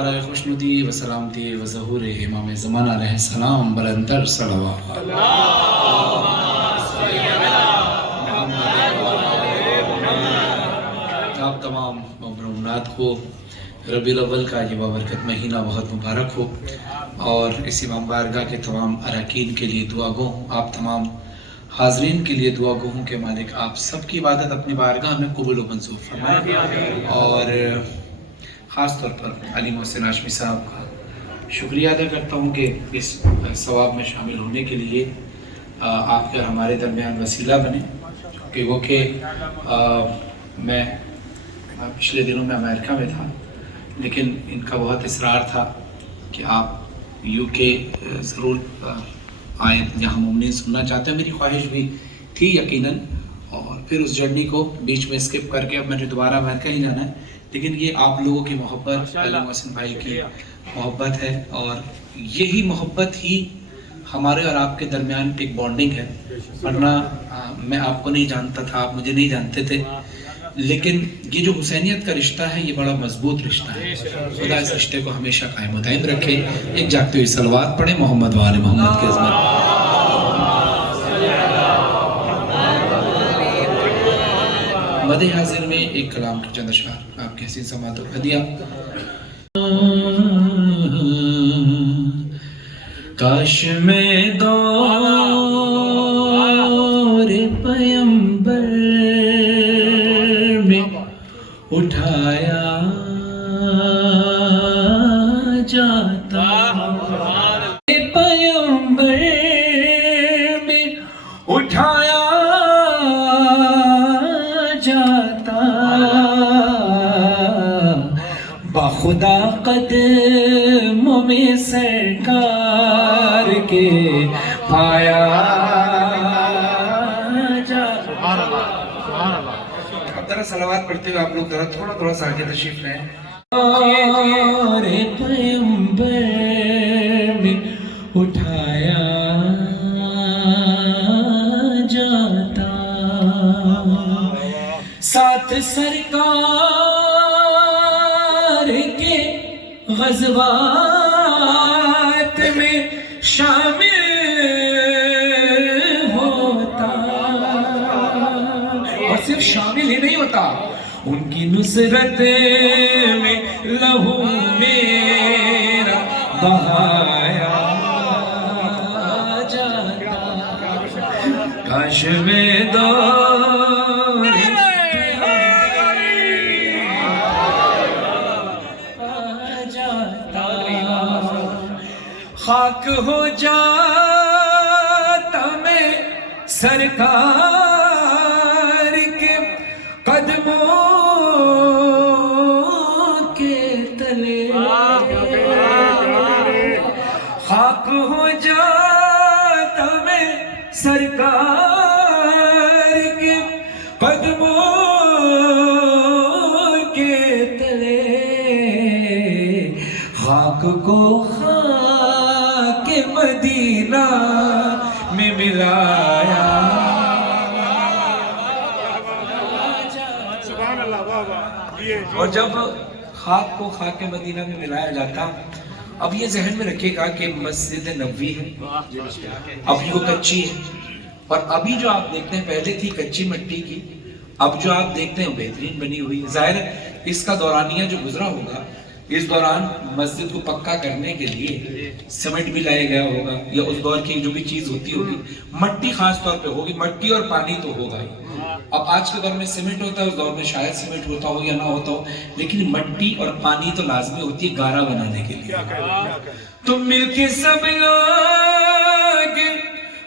برائے خوشنودی و سلامتی و ظہور امام زمانہ علیہ السلام بلندر صلوات آپ تمام مبرمات کو ربیع الاول کا یہ بابرکت مہینہ بہت مبارک ہو، اور اس امام بارگاہ کے تمام اراکین کے لیے دعا گو ہوں، آپ تمام حاضرین کے لیے دعا گو ہوں کہ مالک آپ سب کی عبادت اپنی بارگاہ میں قبول و منظور فرمائے، اور خاص طور پر علی محسن ہاشمی صاحب کا شکریہ ادا کرتا ہوں کہ اس ثواب میں شامل ہونے کے لیے آپ کا ہمارے درمیان وسیلہ بنے، کہ میں پچھلے دنوں میں امریکہ میں تھا، لیکن ان کا بہت اصرار تھا کہ آپ یو کے ضرور آئیں، جہاں مومنین سننا چاہتے ہیں۔ میری خواہش بھی تھی یقیناً، اور پھر اس جرنی کو بیچ میں اسکپ کر کے اب میں نے دوبارہ امریکہ ہی جانا ہے، لیکن یہ آپ لوگوں کی محبت، علی محسن بھائی کی محبت ہے، اور یہی محبت ہی ہمارے اور آپ کے درمیان ایک بانڈنگ ہے، ورنہ میں آپ کو نہیں جانتا تھا، آپ مجھے نہیں جانتے تھے، لیکن یہ جو حسینیت کا رشتہ ہے یہ بڑا مضبوط رشتہ ہے۔ خدا اس رشتے کو ہمیشہ قائم و دائم رکھے۔ ایک جاگتے ہوئی صلوات پڑھیں محمد و آل محمد کے عظمت۔ مدح حاضر میں ایک کلام کی چند اشعار آپ کے حسین سماعتوں کا دیا۔ کاش میں دور پیمبر میں اٹھایا جاتا، پیمبر میں اٹھایا جاتا، بخدا قدموں میں سرکار کے پایا جاتا۔ اب ذرا صلوات پڑھتے ہوئے آپ لوگ ذرا تھوڑا سا آگے تشریف لیں۔ اور پیمبر میں اٹھایا جاتا، ساتھ سرکار کے غزوات میں شامل ہوتا، اور صرف شامل ہی نہیں ہوتا، ان کی نصرت میں لہو میرا بہایا جاتا۔ کاش میں دور جاتا، خاک ہو جاتا میں سرکار کے قدموں کے تلے، خاک ہو جاتا میں سرکار کے قدموں کے تلے، خاک کو خاک مدینہ میں ملایا۔ اور جب خاک کو خاک مدینہ میں ملایا جاتا، اب یہ ذہن میں رکھے گا کہ مسجد نبوی ہے، اب یہ کچی ہے، اور ابھی جو آپ دیکھتے ہیں پہلے تھی کچی مٹی کی، اب جو آپ دیکھتے ہیں بہترین بنی ہوئی۔ ظاہر اس کا دورانیہ جو گزرا ہوگا، اس دوران مسجد کو پکا کرنے کے لیے سیمنٹ بھی لایا گیا ہوگا، یا اس دور کی جو بھی چیز ہوتی ہوگی، مٹی خاص طور پہ ہوگی، مٹی اور پانی تو ہوگا ہی۔ اب آج کے دور میں سیمنٹ ہوتا ہے، اس دور میں شاید سیمنٹ ہوتا ہو یا نہ ہوتا ہو، لیکن مٹی اور پانی تو لازمی ہوتی ہے گارا بنانے کے لیے۔ تو مل کے سب لوگ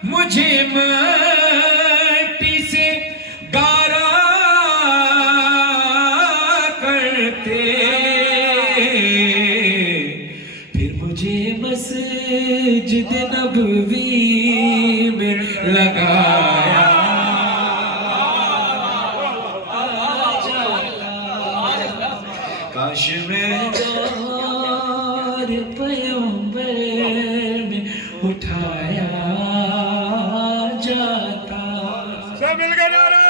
مجھے مٹی سے گارا کرتے، پھر مجھے مسجد نبوی میں لگایا جاتا۔ کاش میں دور پیمبر میں اٹھایا جاتا۔ سب مل کر نعرہ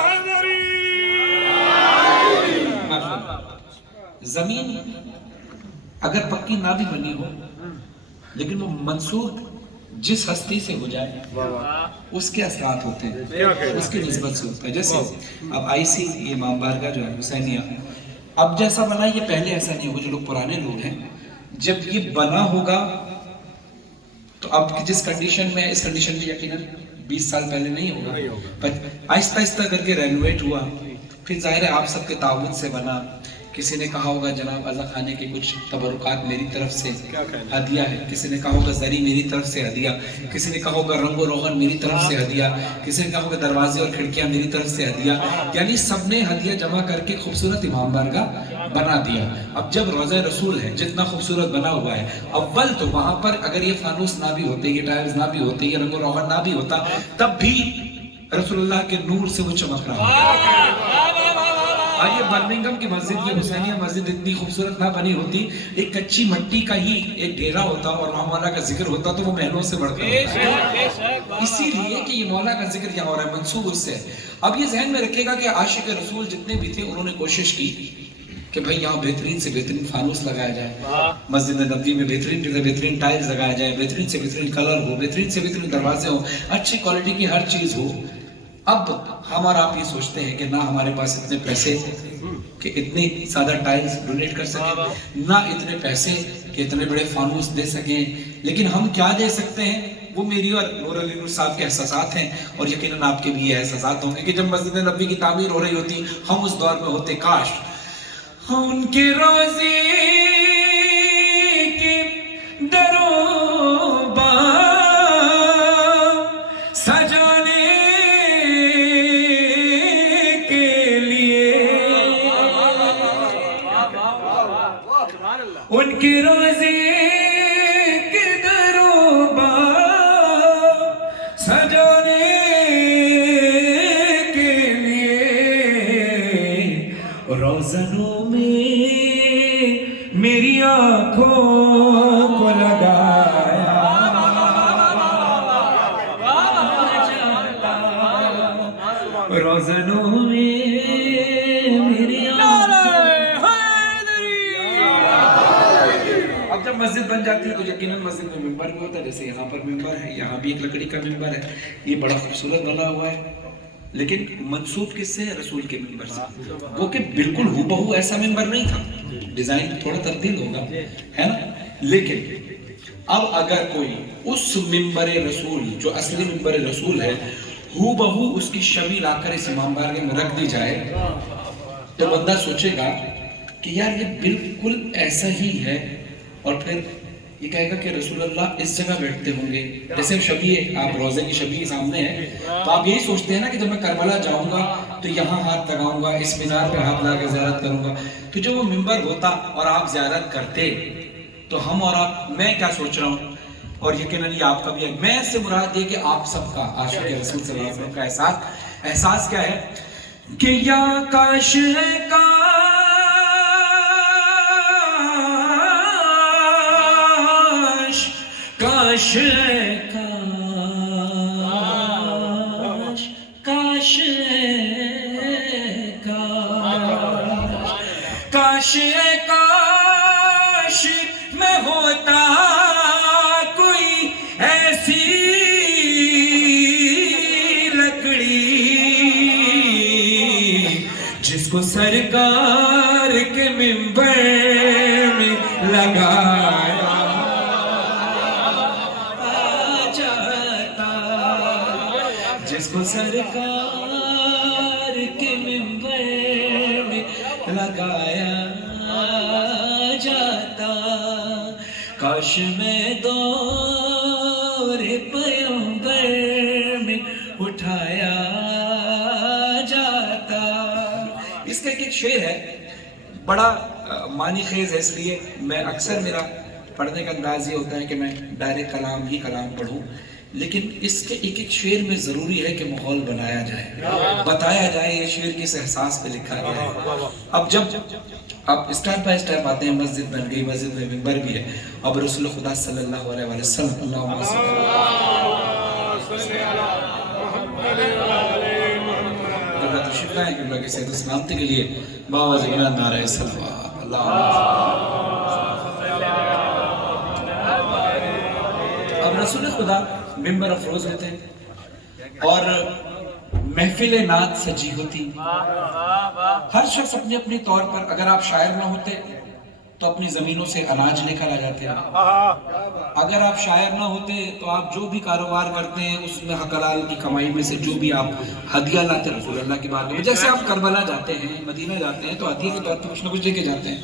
حیدری۔ زمین اگر پکی نہ بھی بنی ہو لیکن وہ منسوب جس ہستی سے ہو جائے اس کے اثرات ہوتے ہیں، اس کی نسبت سے ہوتا ہے. جیسے اب آئی سی یہ امام بارگاہ جو ہے حسینیہ، اب جیسا بنا یہ پہلے ایسا نہیں ہوگا. جو لوگ پرانے لوگ ہیں جب یہ بنا ہوگا تو اب جس کنڈیشن میں، اس کنڈیشن میں یقیناً 20 سال پہلے نہیں ہوگا، پر آہستہ آہستہ کر کے رینویٹ ہوا. پھر ظاہر ہے آپ سب کے تعاون سے بنا. کسی نے کہا ہوگا جناب عزا خانے کے کچھ تبرکات میری طرف سے ہدیہ ہے، کسی نے کہا ہوگا زری میری طرف سے ہدیہ، کسی نے کہا ہوگا رنگ و روغن میری طرف سے ہدیہ، کسی نے کہا ہوگا دروازے اور کھڑکیاں میری طرف سے ہدیہ. یعنی سب نے ہدیہ جمع کر کے خوبصورت امام بارگاہ بنا دیا. اب جب روضہ رسول ہے جتنا خوبصورت بنا ہوا ہے، اول تو وہاں پر اگر یہ فانوس نہ بھی ہوتے، یہ ٹائلز نہ بھی ہوتے، یہ رنگ و روغن نہ بھی ہوتا، تب بھی رسول اللہ کے نور سے وہ چمک رہا ہوتا. آئیے برمنگھم کی مسجد میں، حسینیہ مسجد اتنی خوبصورت نہ بنی ہوتی، ایک کچی مٹی کا ہی ایک ڈھیرا ہوتا اور وہاں مولا کا ذکر ہوتا تو وہ محلوں سے بڑھ کر ہوتا. اسی لیے کہ یہ مولا کا ذکر یہاں ہو رہا ہے، منسوب اس سے. اب یہ ذہن میں رکھے گا کہ عاشق رسول جتنے بھی تھے انہوں نے کوشش کی کہ بھئی یہاں بہترین سے بہترین فانوس لگایا جائے، مسجد نبوی میں بہترین سے بہترین ٹائلز لگایا جائے، بہترین سے بہترین کلر ہو، بہترین سے بہترین دروازے ہو، اچھی کوالٹی کی ہر چیز ہو. اب ہم اور آپ یہ سوچتے ہیں کہ نہ ہمارے پاس اتنے پیسے کہ اتنی زیادہ ٹائلز ڈونیٹ کر سکیں، نہ اتنے پیسے کہ اتنے بڑے فانوس دے سکیں. لیکن ہم کیا دے سکتے ہیں؟ وہ میری اور نور علی نور صاحب کے احساسات ہیں، اور یقیناً آپ کے بھی یہ احساسات ہوں گے کہ جب مسجد نبوی کی تعمیر ہو رہی ہوتی ہم اس دور میں ہوتے، کاش ان کے روزے کے دروں سجانے کے لیے، ان کے روزے کے دروں سجانے کے لیے روزنوں میں میری آنکھوں کو لگایا. روزنوں میں میری اب جب مسجد بن جاتی ہے تو یقیناً مسجد میں ممبر بھی ہوتا ہے. جیسے یہاں پر ممبر ہے، یہاں بھی ایک لکڑی کا ممبر ہے، یہ بڑا خوبصورت بنا ہوا ہے. لیکن منسوب کس سے ہے؟ رسول کے ممبر سے. وہ کہ بالکل ہو بہو ایسا ممبر نہیں تھا، ڈیزائن تھوڑا تبدیل ہوگا، ہے نا. لیکن اب اگر کوئی اس ممبر رسول جو اصلی ممبر رسول ہے ہو بہو اس کی شبیہ لا کر اس امام بارگاہ میں رکھ دی جائے تو بندہ سوچے گا کہ یار یہ بالکل ایسا ہی ہے، اور پھر یہ کہے گا کہ رسول اللہ اس جگہ بیٹھتے ہوں گے. جیسے شبیہ، آپ روزے کی شبیہ سامنے ہے تو آپ یہی سوچتے ہیں نا کہ جب میں کربلا جاؤں گا تو یہاں ہاتھ لگاؤں گا، اس مینار پہ ہاتھ لگا کے زیارت کروں گا. تو جو وہ ممبر ہوتا اور آپ زیارت کرتے تو ہم اور آپ، میں کیا سوچ رہا ہوں اور یقیناً یہ آپ کا بھی ہے، میں سے مراد یہ کہ آپ سب کا عاشق رسول صلی اللہ علیہ وسلم کا احساس کیا ہے کہ یا کاش ہے کاش ہے کاش کاش ہے کاش میں ہوتا کوئی ایسی لکڑی جس کو سرکار کے ممبر میں لگایا جاتا، جس کو سرکار کے ممبر میں لگایا جاتا. کاش میں دور پیغمبر میں اٹھایا جاتا. اس کا ایک شعر ہے بڑا معنی خیز ہے، اس لیے میں اکثر میرا پڑھنے کا انداز یہ ہوتا ہے کہ میں ڈائریکٹ کلام ہی کلام پڑھوں، لیکن اس کے ایک ایک شعر میں ضروری ہے کہ ماحول بنایا جائے، بتایا جائے یہ شعر کس احساس پہ لکھا گیا ہے. اب جب اب اسٹیپ بائی اسٹیپ آتے ہیں، مسجد بن گئی، مسجد میں ممبر بھی ہے، اب رسول خدا صلی اللہ علیہ وسلم اللہم صلی اللہ تشریف لائیں کہ اللہ کے صحت و سلامتی کے لیے باوازِ نعرہ صلوات. اللہ رسول خدا ممبر افروز ہوتے ہیں اور محفل نعت سجی ہوتی. ہر شخص اپنے اپنے طور پر، اگر آپ شاعر نہ ہوتے تو اپنی زمینوں سے اناج لے کر آ جاتے ہیں. اگر آپ شاعر نہ ہوتے تو آپ جو بھی کاروبار کرتے ہیں اس میں حق حلال کی کمائی میں سے جو بھی آپ ہدیہ لاتے ہیں رسول اللہ کی بارگاہ میں، جیسے آپ کربلا جاتے ہیں، مدینہ جاتے ہیں تو ہدیہ کے طور پر کچھ نہ کچھ لے کے جاتے ہیں.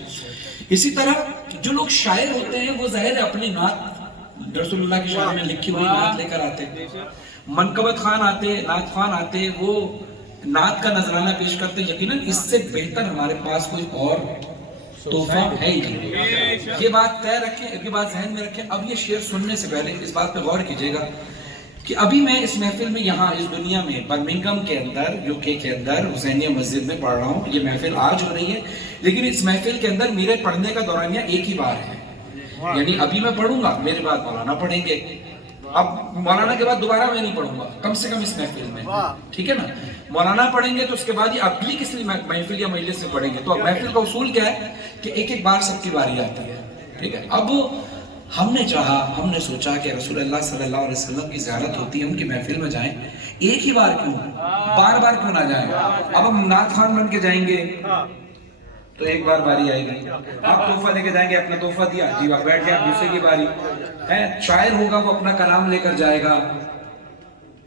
اسی طرح جو لوگ شاعر ہوتے ہیں وہ ظاہر ہے اپنی نعت رسول اللہ کی شان میں لکھی ہوئی نعت لے کر آتے ہیں. منقبت خان آتے، نعت خوان آتے، وہ نعت کا نذرانہ پیش کرتے. یقیناً اس سے بہتر ہمارے پاس کوئی اور تحفہ ہے ہی نہیں. یہ بات طے رکھیں، یہ بات ذہن میں رکھیں. اب یہ شعر سننے سے پہلے اس بات پہ غور کیجئے گا کہ ابھی میں اس محفل میں یہاں اس دنیا میں برمنگھم کے اندر، UK کے اندر حسینیہ مسجد میں پڑھ رہا ہوں. یہ محفل آج ہو رہی ہے، لیکن اس محفل کے اندر میرے پڑھنے کا دورانیہ ایک ہی بار ہے. یعنی ابھی میں پڑھوں گا، میرے بعد مولانا پڑھیں گے. اب مولانا کے بعد دوبارہ میں نہیں پڑھوں گا کم سے کم اس محفل میں، ٹھیک ہے نا. مولانا پڑھیں گے تو اس کے بعد یہ اگلی کسی محفل یا مجلس سے پڑھیں گے. تو اب محفل کا اصول کیا ہے کہ ایک ایک بار سب کی باری آتی ہے، ٹھیک ہے. اب ہم نے چاہا، ہم نے سوچا کہ رسول اللہ صلی اللہ علیہ وسلم کی زیارت ہوتی ہے، ان کی محفل میں جائیں. ایک ہی بار کیوں، بار بار کیوں نہ جائیں. اب ہم نعت خوان بن کے جائیں گے تو ایک بار باری آئے گی. آپ تحفہ لے کے جائیں گے، اپنا تحفہ دیا، جی آپ بیٹھ گئے، دوسرے کی باری ہے. شاعر ہوگا وہ اپنا کلام لے کر جائے گا،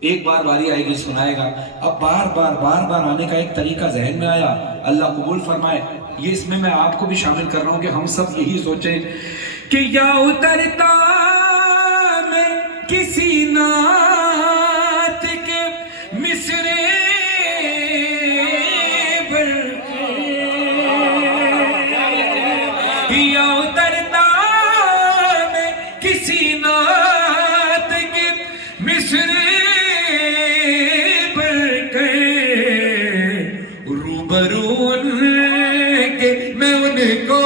ایک بار باری آئے گی، سنائے گا. اب بار بار آنے کا ایک طریقہ ذہن میں آیا. اللہ قبول فرمائے. یہ اس میں آپ کو بھی شامل کر رہا ہوں کہ ہم سب یہی سوچیں کہ یا اترتا میں کسی نعت کے مصرے یا اترتا میں کسی نعت کے مصرے پر روبرو کے میں ان کو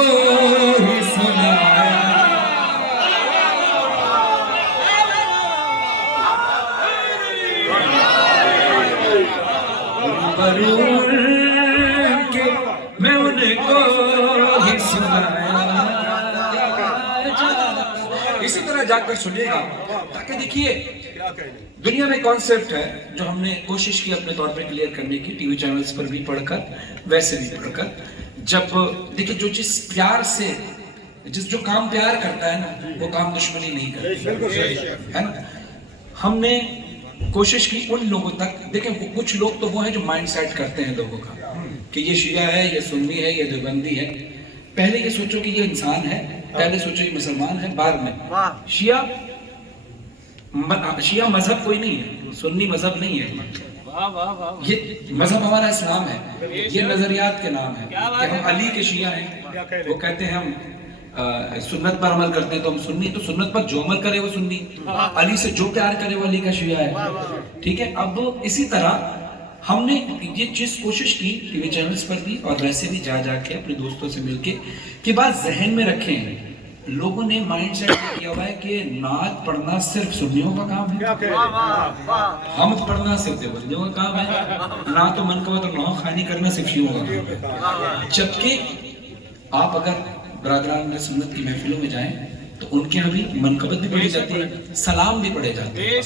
ہی سنایا. روبرو کے میں ان کو ہی سنایا. اسی طرح جا کر سنیے گا تاکہ دیکھیے دنیا میں کانسیپٹ ہے جو ہم نے کوشش کی اپنے طور پہ کلیئر کرنے کی، ٹی وی چینلز پر بھی پڑھ کر، ویسے بھی پڑھ کر. جب دیکھیں جو چیز پیار سے، جو کام پیار کرتا ہے نا وہ کام دشمنی نہیں کرتا ہے نا. ہم نے کوشش کی ان لوگوں تک، دیکھیں کچھ لوگ تو وہ ہیں جو مائنڈ سیٹ کرتے ہیں لوگوں کا کہ یہ شیعہ ہے، یہ سنی ہے، یہ دیوبندی ہے. پہلے یہ سوچو کہ یہ انسان ہے، پہلے سوچو یہ مسلمان ہے، بعد میں شیعہ مذہب کوئی نہیں ہے، سنی مذہب نہیں ہے. یہ مذہب ہمارا اسلام ہے. یہ نظریات کے نام ہے کہ ہم علی کے شیعہ ہیں. وہ کہتے ہیں ہم سنت پر عمل کرتے ہیں تو ہم سنی، تو سنت پر جو عمل کرے وہ سنی، علی سے جو پیار کرے وہ علی کا شیعہ ہے، ٹھیک ہے. اب اسی طرح ہم نے یہ چیز کوشش کی ٹی وی چینلز پر بھی اور ویسے بھی جا کے اپنے دوستوں سے مل کے کہ بات ذہن میں رکھیں. لوگوں نے مائنڈ سیٹ کیا ہوا ہے کہ نعت پڑھنا صرف سنیوں کا کام ہے، حمد پڑھنا صرف دیوبندیوں کا کام ہے، نعت و منقبت اور نوحہ خوانی کرنا صرف شیعوں کا کام ہے. جبکہ آپ اگر برادران سنت کی محفلوں میں جائیں تو ان کے یہاں بھی منقبت بھی پڑھی جاتی ہے، سلام بھی پڑھے جاتے ہیں.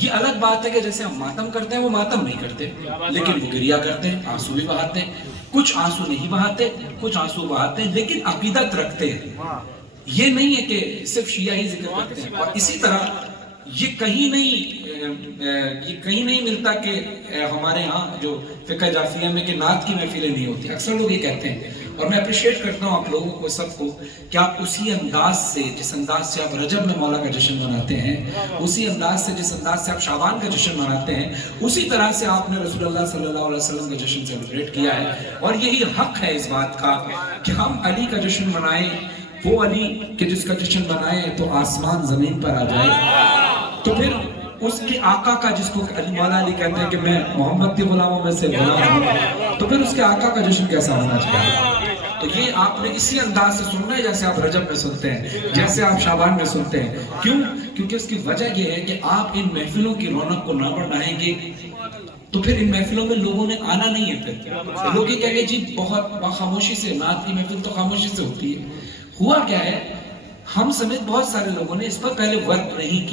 یہ الگ بات ہے کہ جیسے ہم ماتم کرتے ہیں وہ ماتم نہیں کرتے، لیکن وہ گریہ کرتے ہیں، آنسو بھی بہاتے ہیں. کچھ آنسو نہیں بہاتے، کچھ آنسو بہاتے ہیں، لیکن عقیدت رکھتے ہیں. یہ نہیں ہے کہ صرف شیعہ ہی ذکر کرتے ہیں. اور اسی طرح یہ کہیں نہیں ملتا کہ ہمارے ہاں جو فقہ جعفریہ میں کہ نعت کی محفلیں نہیں ہوتی. اکثر لوگ یہ کہتے ہیں اور میں اپریشیٹ کرتا ہوں آپ لوگوں کو سب کو کہ آپ اسی انداز سے، جس انداز سے آپ رجب میں مولا کا جشن مناتے ہیں، اسی انداز سے جس انداز سے آپ شعبان کا جشن مناتے ہیں، اسی طرح سے آپ نے رسول اللہ صلی اللہ علیہ وسلم کا جشن سیلیبریٹ کیا ہے. اور یہی حق ہے اس بات کا کہ ہم علی کا جشن منائیں. وہ علی کہ جس کا جشن منائے تو آسمان زمین پر آ جائے، تو پھر اس کے آقا کا، جس کو مولا علی کہتے ہیں کہ میں محمد کے غلاموں میں سے غلام ہوں، تو پھر اس کے آقا کا جشن کیسا ہونا چاہیے. تو یہ آپ نے اسی انداز سے سننا ہے جیسے آپ رجب میں سنتے ہیں، جیسے آپ شعبان میں سنتے ہیں. کیوں؟ کیونکہ اس کی وجہ یہ ہے کہ آپ ان محفلوں کی رونق کو نہ بڑھائیں گے تو پھر ان محفلوں میں لوگوں نے آنا نہیں ہے. پھر لوگ یہ کہیں گے جی بہت خاموشی سے، نعت کی محفل تو خاموشی سے ہوتی ہے. ہوا کیا ہے ہم سمیت بہت سارے لوگوں نے اس پر پہلے ورک نہیں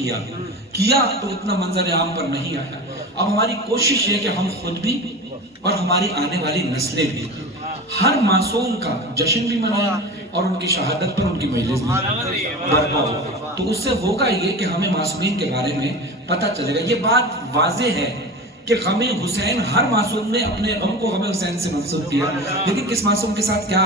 کیا تو اتنا منظر عام پر نہیں آیا. اب ہماری کوشش ہے کہ ہم خود بھی اور ہماری آنے والی نسلیں بھی ہر معصوم کا جشن بھی منائیں اور ان کی شہادت پر ان کی مجلس بھی برپا ہو. تو اس سے ہوگا یہ کہ ہمیں معصومین کے بارے میں پتہ چلے گا. یہ بات واضح ہے کہ غم حسین ہر معصوم نے اپنے غم کو غم حسین سے منسوب کیا، لیکن کس معصوم کے ساتھ کیا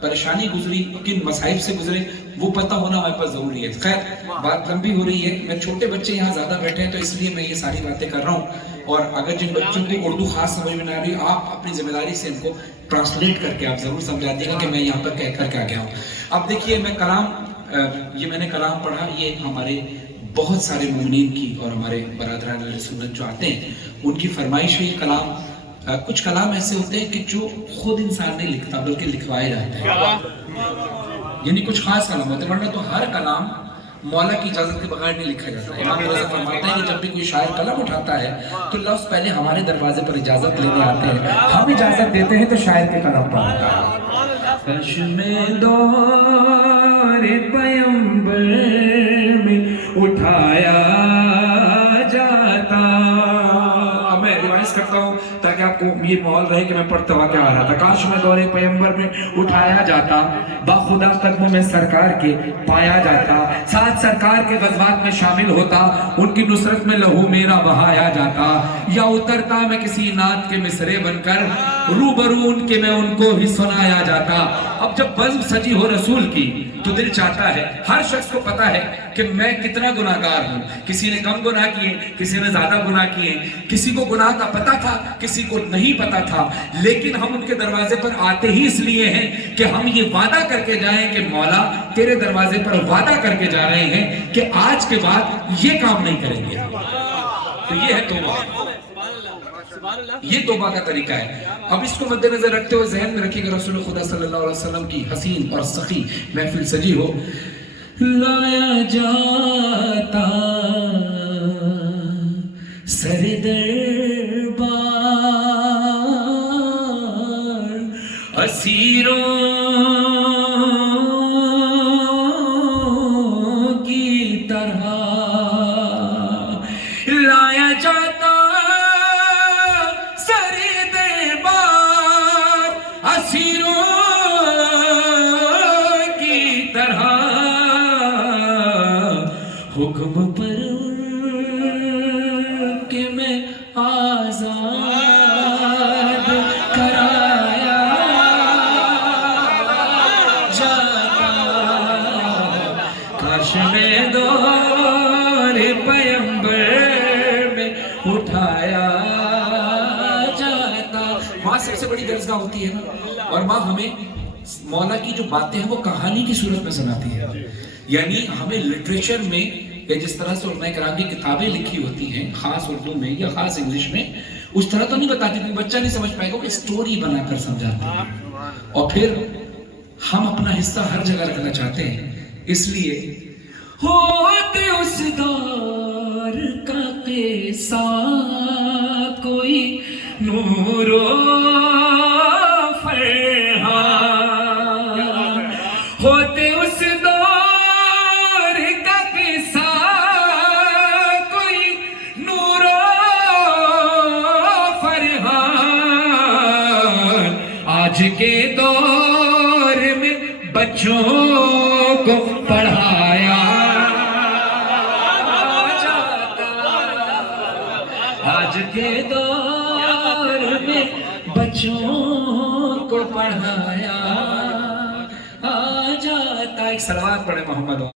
پریشانی گزری، کن مصائب سے گزرے، وہ پتہ ہونا ہمارے پاس ضروری ہے. خیر بات لمبی ہو رہی ہے، میں چھوٹے بچے یہاں زیادہ بیٹھے ہیں تو اس لیے میں یہ ساری باتیں کر رہا ہوں. اور اگر جن بچوں کو اردو خاص سمجھ میں نہ آ رہی، آپ اپنی ذمہ داری سے ان کو ٹرانسلیٹ کر کے آپ ضرور سمجھا دیں گا کہ میں یہاں پر کہہ کر کے آ گیا ہوں. اب دیکھیے میں نے کلام پڑھا، یہ ہمارے بہت سارے مومنین کی اور ہمارے برادران اہل سنت جو آتے ہیں ان کی فرمائش ہے. یہ کلام کچھ کلام ایسے ہوتے ہیں کہ جو خود انسان نہیں لکھتا بلکہ لکھوائے جاتے ہیں، یعنی کچھ خاص کلام ہوتے ہیں، ورنہ تو ہر کلام مولا کی اجازت کے بغیر نہیں لکھا جاتا. امام رضا فرماتے ہیں کہ جب بھی کوئی شاعر قلم اٹھاتا ہے تو لفظ پہلے ہمارے دروازے پر اجازت لینے آتے ہیں، ہم اجازت دیتے ہیں تو شاعر کے قلم پر آتا ہے. چشم دور پیمبر میں اٹھایا جاتا. اب میں ریوائز کرتا ہوں تاکہ آپ کو یہ ماحول رہے کہ میں پڑھتا ہوا کیا آ رہا تھا. کاش میں دور پیمبر میں اٹھایا جاتا، باخدا قدموں میں سرکار کے پایا جاتا، ساتھ سرکار کے غزوات میں شامل ہوتا، ان کی نصرت میں لہو میرا بہایا جاتا، یا اترتا میں کسی نعت کے مصرے بن کر روبرو ان کے میں ان کو ہی سنایا جاتا. اب جب بزم سجی ہو رسول کی تو دل چاہتا ہے، ہر شخص کو پتا ہے کہ میں کتنا گناہگار ہوں. کسی نے کم گناہ کیے، کسی نے زیادہ گناہ کیے، کسی کو گناہ کا پتہ تھا، کسی کو نہیں پتا تھا، لیکن ہم ان کے دروازے پر آتے ہی اس لیے ہیں کہ ہم یہ وعدہ کر کے جائیں کہ مولا تیرے دروازے پر وعدہ کر کے جا رہے ہیں کہ آج کے بعد یہ کام نہیں کریں گے. تو یہ ہے توبہ، یہ توبہ کا طریقہ ہے. اب اس کو مد نظر رکھتے ہوئے ذہن میں رکھیے کہ رسول خدا صلی اللہ علیہ وسلم کی حسین اور سخی محفل سجی ہو. لایا جاتا سر دربار اسیروں کی طرح، لایا جاتا سر دربار اسیروں کی طرح، حکم پر کہ میں آزاد کرایا جاتا. کاش میں دور پیمبر میں اٹھایا جاتا. ماں سب سے بڑی درسگاہ ہوتی ہے نا، اور ماں ہمیں مولا کی جو باتیں ہیں وہ کہانی کی صورت میں سناتی ہے. یعنی ہمیں لٹریچر میں یا جس طرح سے علماء کرام کی کتابیں لکھی ہوتی ہیں خاص اردو میں یا خاص انگلش میں، اس طرح تو نہیں بتاتی کیونکہ بچہ نہیں سمجھ پائے گا، وہ اسٹوری بنا کر سمجھاتے ہیں. اور پھر ہم اپنا حصہ ہر جگہ رکھنا چاہتے ہیں، اس لیے ہوتے اس دور کا قصہ کوئی نور و فرحان، ہوتے اس دور کا قصہ کوئی نور و فرحان. آج کے دور میں بچوں کو پڑھایا جاتا، آج کے دور میں بچوں کو پڑھایا جاتا. ایک صلوات پڑھے محمد.